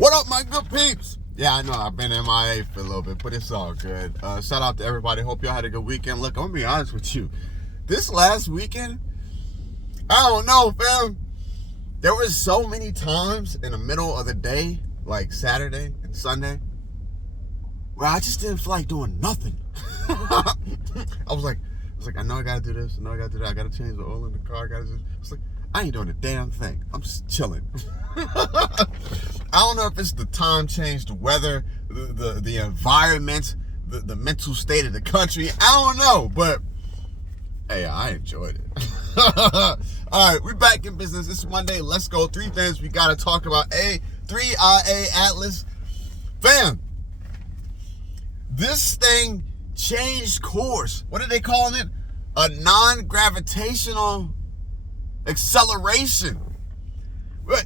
What up, my good peeps? Yeah, I know I've been MIA for a little bit, but it's all good. Shout out to everybody. Hope y'all had a good weekend. Look, I'm gonna be honest with you. This last weekend, I don't know, fam. There was so many times in the middle of the day, like Saturday and Sunday, where I just didn't feel like doing nothing. I was like, I know I gotta do this. I know I gotta do that. I gotta change the oil in the car. It's like, I ain't doing a damn thing. I'm just chilling. I don't know if it's the time change, the weather, the environment, the mental state of the country. I don't know, but hey, I enjoyed it. All right, we're back in business. It's Monday. Let's go. 3 things we gotta talk about. 3iatlas. Fam, this thing changed course. What are they calling it? A non-gravitational acceleration.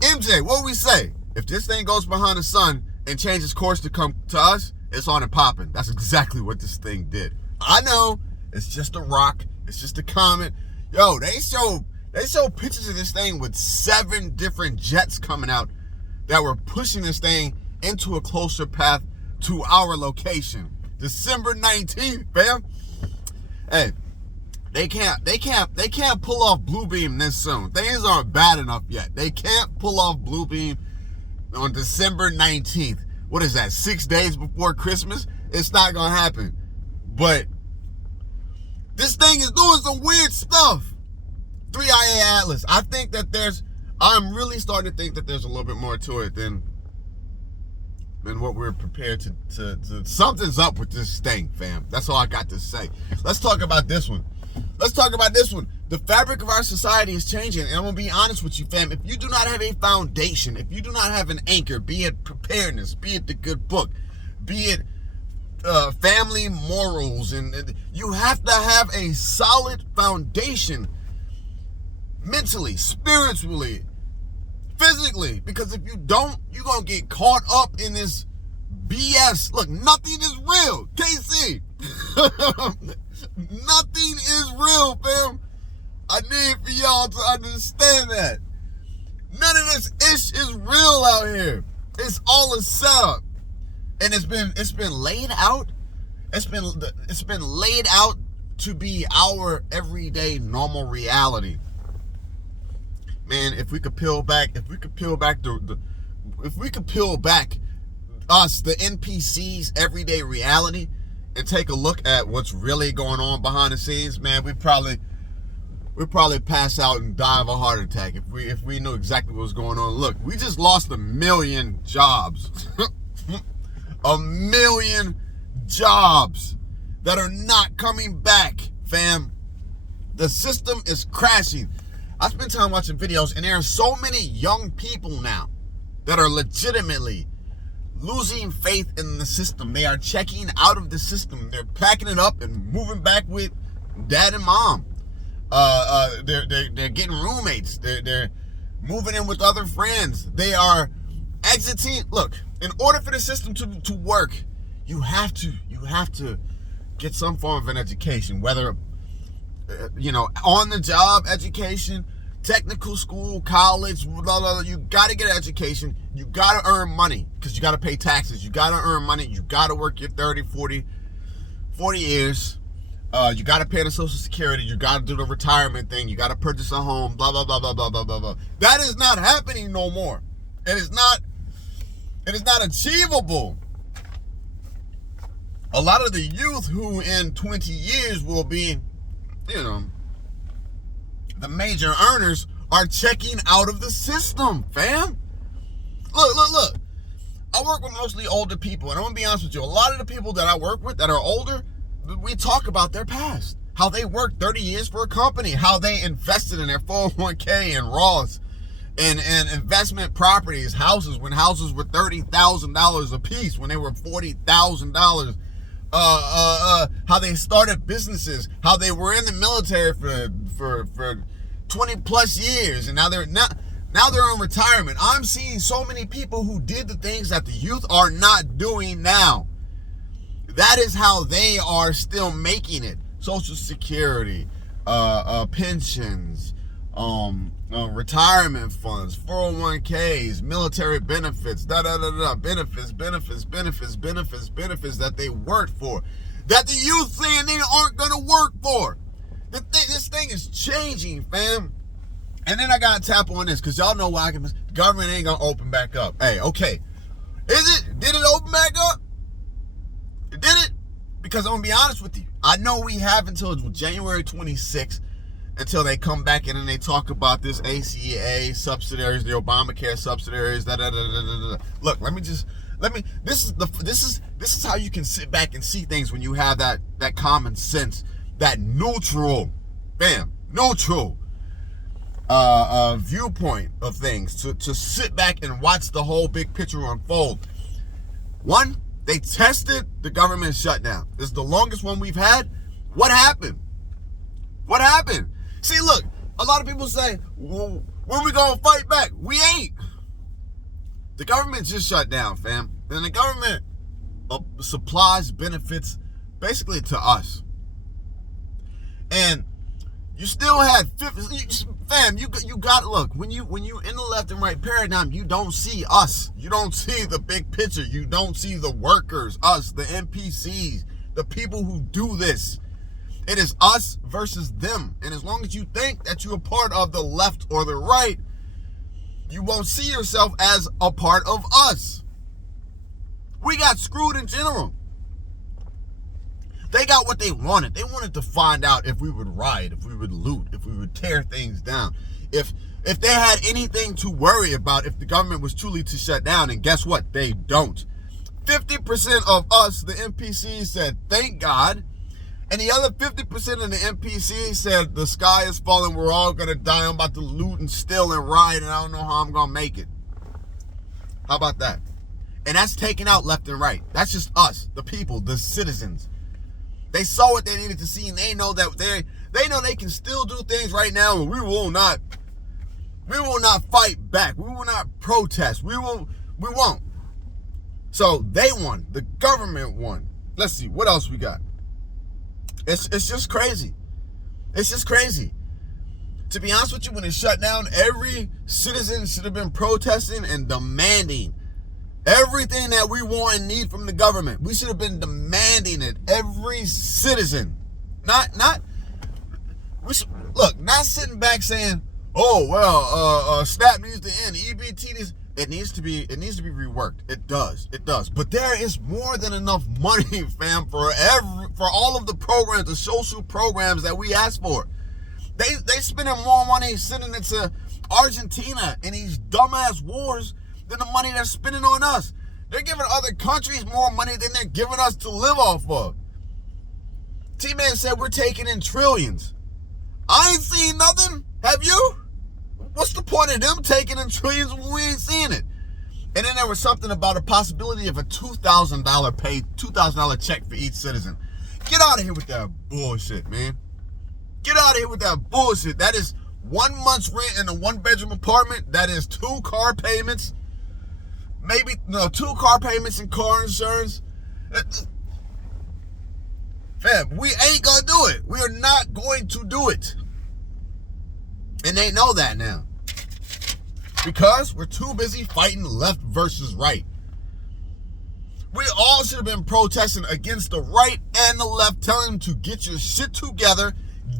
MJ, what we say? If this thing goes behind the sun and changes course to come to us, it's on and popping. That's exactly what this thing did. I know it's just a rock. It's just a comet. Yo, they show pictures of this thing with 7 different jets coming out that were pushing this thing into a closer path to our location. December 19th, fam. Hey, they can't pull off Bluebeam this soon. Things aren't bad enough yet. They can't pull off Bluebeam on December 19th. What is that, 6 days before Christmas? It's not gonna happen. But this thing is doing some weird stuff. 3iatlas. I'm really starting to think that there's a little bit more to it than what we're prepared to something's up with this thing, fam. That's all I got to say. Let's talk about this one. The fabric of our society is changing, and I'm gonna be honest with you, fam. If you do not have a foundation, if you do not have an anchor, be it preparedness, be it the good book, be it family morals, and you have to have a solid foundation mentally, spiritually, physically, because if you don't, you're gonna get caught up in this BS. Look, nothing is real, KC. Nothing is real, fam. I need for y'all to understand that. None of this ish is real out here. It's all a setup, and it's been laid out. It's been laid out to be our everyday normal reality. Man, if we could peel back us, the NPCs' everyday reality, and take a look at what's really going on behind the scenes, man, we'd probably pass out and die of a heart attack if we knew exactly what was going on. Look, we just lost 1 million jobs. 1 million jobs that are not coming back, fam. The system is crashing. I spend time watching videos, and there are so many young people now that are legitimately losing faith in the system. They are checking out of the system. They're packing it up and moving back with dad and mom. They're getting roommates. They're moving in with other friends. They are exiting. Look, in order for the system to work, you have to get some form of an education, whether on the job education, technical school, college, blah, blah, blah. You got to get an education. You got to earn money because you got to pay taxes. You got to earn money. You got to work your 30, 40 years. You got to pay the Social Security. You got to do the retirement thing. You got to purchase a home, blah, blah, blah, blah, blah, blah, blah, blah. That is not happening no more. It is not achievable. A lot of the youth who in 20 years will be, the major earners are checking out of the system, fam. Look. I work with mostly older people, and I'm gonna be honest with you. A lot of the people that I work with that are older, we talk about their past. How they worked 30 years for a company, how they invested in their 401k and Roths and investment properties, houses when houses were $30,000 a piece, when they were $40,000. How they started businesses, how they were in the military for 20 plus years, and now they're in retirement. I'm seeing so many people who did the things that the youth are not doing now. That is how they are still making it. Social Security, pensions, retirement funds, 401ks, military benefits, benefits that they worked for, that the youth saying they aren't gonna work for. This thing is changing, fam. And then I gotta tap on this, because y'all know why government ain't gonna open back up. Hey, okay. Did it open back up? Did it? Because I'm gonna be honest with you. I know we have until January 26th until they come back in and they talk about this ACA subsidiaries, the Obamacare subsidiaries, Look, this is how you can sit back and see things when you have that common sense, that neutral viewpoint of things, to sit back and watch the whole big picture unfold. One, they tested the government shutdown. This is the longest one we've had. What happened? See, look, a lot of people say, well, when we gonna fight back? We ain't. The government just shut down, fam. And the government supplies benefits basically to us. And you still had 50, fam, you got to look, when you in the left and right paradigm, you don't see us. You don't see the big picture. You don't see the workers, us, the NPCs, the people who do this. It is us versus them. And as long as you think that you're a part of the left or the right, you won't see yourself as a part of us. We got screwed in general. They got what they wanted. They wanted to find out if we would riot, if we would loot, if we would tear things down, if they had anything to worry about, if the government was truly to shut down. And guess what? They don't. 50% of us, the NPCs, said, thank God. And the other 50% of the NPCs said, the sky is falling, we're all going to die, I'm about to loot and steal and riot, and I don't know how I'm going to make it. How about that? And that's taken out left and right. That's just us, the people, the citizens. They saw what they needed to see, and they know that they know they can still do things right now, and we will not fight back. We will not protest. We won't. So they won. The government won. Let's see what else we got. It's just crazy. It's just crazy. To be honest with you, when it shut down, every citizen should have been protesting and demanding everything that we want and need from the government. We should have been demanding it. Every citizen. Not sitting back saying, oh, well, SNAP needs to end. EBT it needs to be reworked. It does. But there is more than enough money, fam, for all of the programs, the social programs that we ask for. They spending more money sending it to Argentina in these dumbass wars than the money they're spending on us. They're giving other countries more money than they're giving us to live off of. T-Man said we're taking in trillions. I ain't seen nothing. Have you? What's the point of them taking in trillions when we ain't seeing it? And then there was something about a possibility of a $2,000 check for each citizen. Get out of here with that bullshit, man. Get out of here with that bullshit. That is 1 month's rent in a 1-bedroom apartment. That is 2 car payments. Maybe, 2 car payments and car insurance. Fam, we ain't gonna do it. We are not going to do it. And they know that now. Because we're too busy fighting left versus right. We all should have been protesting against the right and the left, telling them to get your shit together,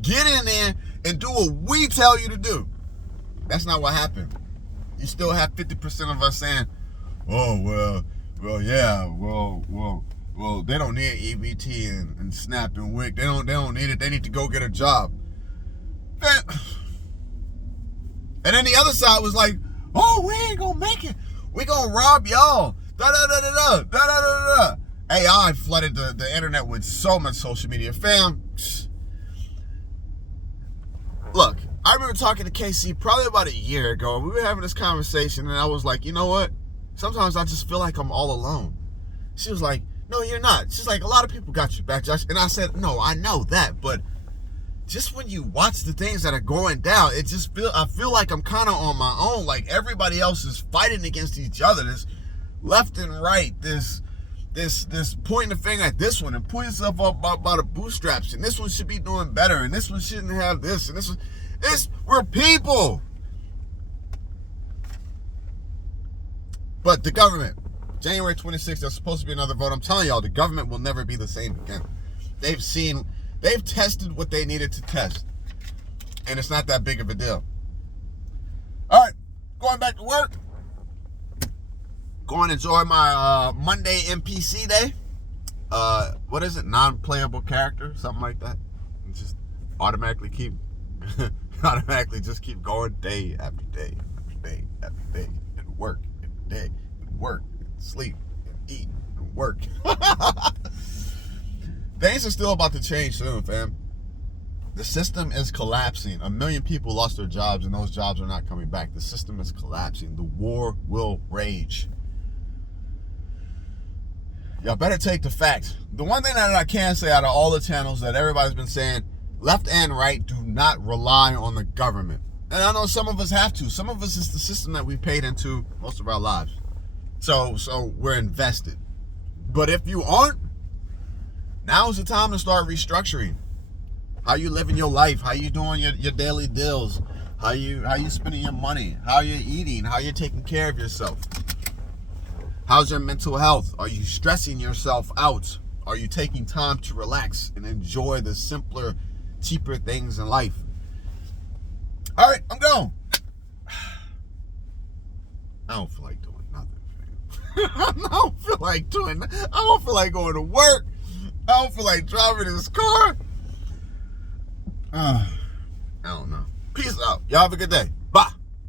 get in there, and do what we tell you to do. That's not what happened. You still have 50% of us saying, oh, well, yeah, well, they don't need EBT and SNAP and WIC. They don't need it. They need to go get a job. And then the other side was like, oh, we ain't gonna make it. We gonna rob y'all. AI flooded the internet with so much social media. Fam, look, I remember talking to KC probably about a year ago. We were having this conversation, and I was like, you know what? Sometimes I just feel like I'm all alone. She was like, no, you're not. She's like, a lot of people got your back, Josh. And I said, no, I know that, but just when you watch the things that are going down, I feel like I'm kind of on my own. Like everybody else is fighting against each other. This left and right, this pointing the finger at this one and pulling yourself up by the bootstraps. And this one should be doing better. And this one shouldn't have this. And this one, We're people. But the government, January 26th, there's supposed to be another vote. I'm telling y'all, the government will never be the same again. They've tested what they needed to test. And it's not that big of a deal. All right, going back to work. Going to enjoy my Monday NPC day. What is it? Non-playable character? Something like that. Just automatically just keep going day after day after day after day. And work and day and work and sleep and eat and work. Things are still about to change soon, fam. The system is collapsing. 1 million people lost their jobs, and those jobs are not coming back. The system is collapsing. The war will rage. Y'all better take the facts. The one thing that I can say out of all the channels that everybody's been saying, left and right, do not rely on the government. And I know some of us have to. Some of us, it's the system that we paid into most of our lives. So we're invested. But if you aren't, now's the time to start restructuring. How you living your life? How you doing your daily deals? How you spending your money? How you eating? How you taking care of yourself? How's your mental health? Are you stressing yourself out? Are you taking time to relax and enjoy the simpler, cheaper things in life? All right, I'm going. I don't feel like doing nothing. I don't feel like doing. I don't feel like going to work. I don't feel like driving this car. I don't know. Peace out. Y'all have a good day.